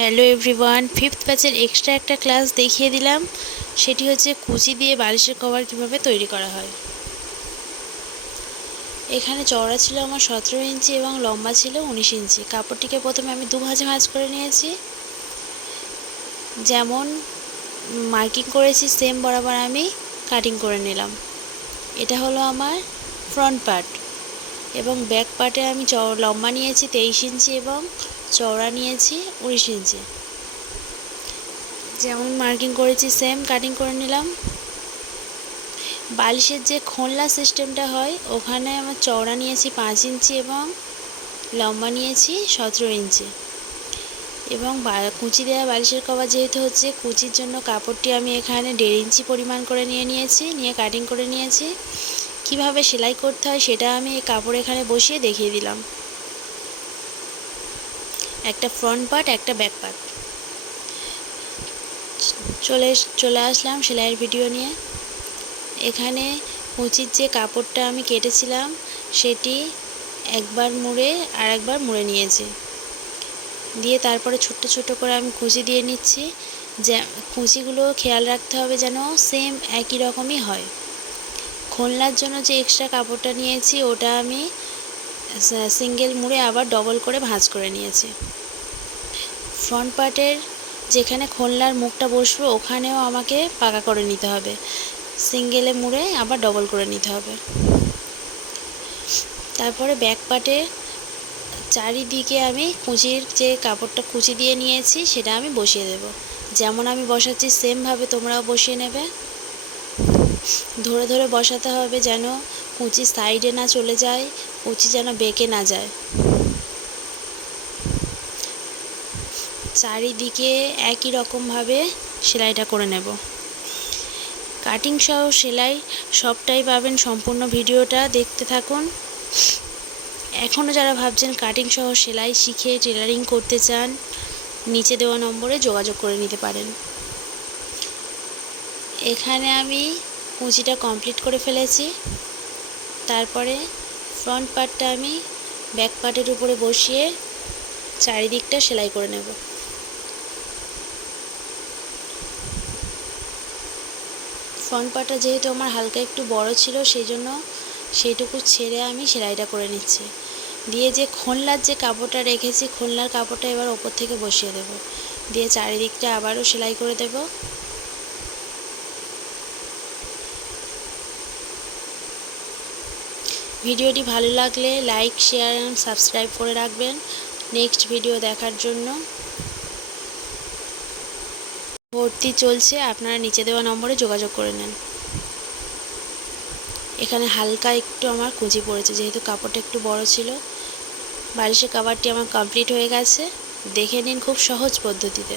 Hello everyone, fifth ব্যাচের extra একটা class দেখিয়ে দিলাম। সেটি হচ্ছে কুচি দিয়ে বালিশের কভার কিভাবে তৈরি করা হয়। এখানে চওড়া ছিল আমার 17 ইঞ্চি এবং লম্বা ছিল 19 ইঞ্চি। কাপড়টিকে প্রথমে আমি ভাঁজ করে নিয়েছি। যেমন মার্কিং করেছি সেম বরাবর আমি কাটিং করে নিলাম। এটা হলো আমার ফ্রন্ট পার্ট এবং ব্যাক পার্টে আমি লম্বা নিয়েছি 23 ইঞ্চি এবং চওড়া নিয়েছি 19 ইঞ্চি। যেমন মার্কিং করেছি সেম কাটিং করে নিলাম। বালিশের যে খোলনা সিস্টেমটা হয় ওখানে আমার চওড়া নিয়েছি 5 ইঞ্চি এবং লম্বা নিয়েছি 17 ইঞ্চি। এবং কুচি দেওয়া বালিশের কভার যেহেতু হচ্ছে, কুচির জন্য কাপড়টি আমি এখানে 1.5 ইঞ্চি পরিমাণ করে নিয়ে কাটিং করে নিয়েছি। কিভাবে সেলাই করতে হয় সেটা আমি এই কাপড় এখানে বসিয়ে দেখিয়ে দিলাম। একটা ফ্রন্ট পার্ট, একটা ব্যাক পার্ট। চলে আসলাম সেলাইয়ের ভিডিও নিয়ে। এখানে কুচির যে কাপড়টা আমি কেটেছিলাম সেটি একবার মুড়ে আর একবার মুড়ে নিয়েছি। দিয়ে তারপরে ছোট্ট ছোট্ট করে আমি কুচি দিয়ে নিচ্ছি। যে কুচিগুলো খেয়াল রাখতে হবে যেন সেম একই রকমই হয়। খোলনার জন্য যে এক্সট্রা কাপড়টা নিয়েছি ওটা আমি সিঙ্গেল মুড়ে আবার ডবল করে ভাঁজ করে নিয়েছি। ফ্রন্ট পার্টের যেখানে খোলনার মুখটা বসবে ওখানেও আমাকে পাকা করে নিতে হবে। সিঙ্গেলে মুড়ে আবার ডবল করে নিতে হবে। তারপরে ব্যাক পার্টে চারিদিকে আমি কুচির যে কাপড়টা কুচি দিয়ে নিয়েছি সেটা আমি বসিয়ে দেব। যেমন আমি বসাচ্ছি সেমভাবে তোমরাও বসিয়ে নেবে। ধরে ধরে বসাতে হবে যেন কুচি সাইডে না চলে যায়, কুচি যেন বেঁকে না যায়। চারিদিকে একই রকমভাবে সেলাইটা করে নেব। কাটিং সহ সেলাই সবটাই পাবেন, সম্পূর্ণ ভিডিওটা দেখতে থাকুন। এখনও যারা ভাবছেন কাটিং সহ সেলাই শিখে টেলারিং করতে চান, নিচে দেওয়া নম্বরে যোগাযোগ করে নিতে পারেন। এখানে আমি কুচিটা কমপ্লিট করে ফেলেছি। তারপরে ফ্রন্ট পার্টটা আমি ব্যাক পার্টের উপরে বসিয়ে চারিদিকটা সেলাই করে নেব। ফ্রন্ট পার্টটা যেহেতু আমার হালকা একটু বড় ছিল সেই জন্য সেইটুকু ছেড়ে আমি সেলাইটা করে নিচ্ছি। দিয়ে যে খোলনার যে কাপড়টা রেখেছি খোলনার কাপড়টা এবার ওপর থেকে বসিয়ে দেব। দিয়ে চারিদিকটা আবারও সেলাই করে দেব। ভিডিওটি ভালো লাগলে লাইক, শেয়ার এবং সাবস্ক্রাইব করে রাখবেন নেক্সট ভিডিও দেখার জন্য। ভর্তি চলছে, আপনারা নিচে দেওয়া নম্বরে যোগাযোগ করে নেন। এখানে হালকা একটু আমার কুঁচি পড়েছে যেহেতু কাপড়টা একটু বড় ছিল। বালিশের কভারটি আমার কমপ্লিট হয়ে গেছে, দেখে নিন খুব সহজ পদ্ধতিতে।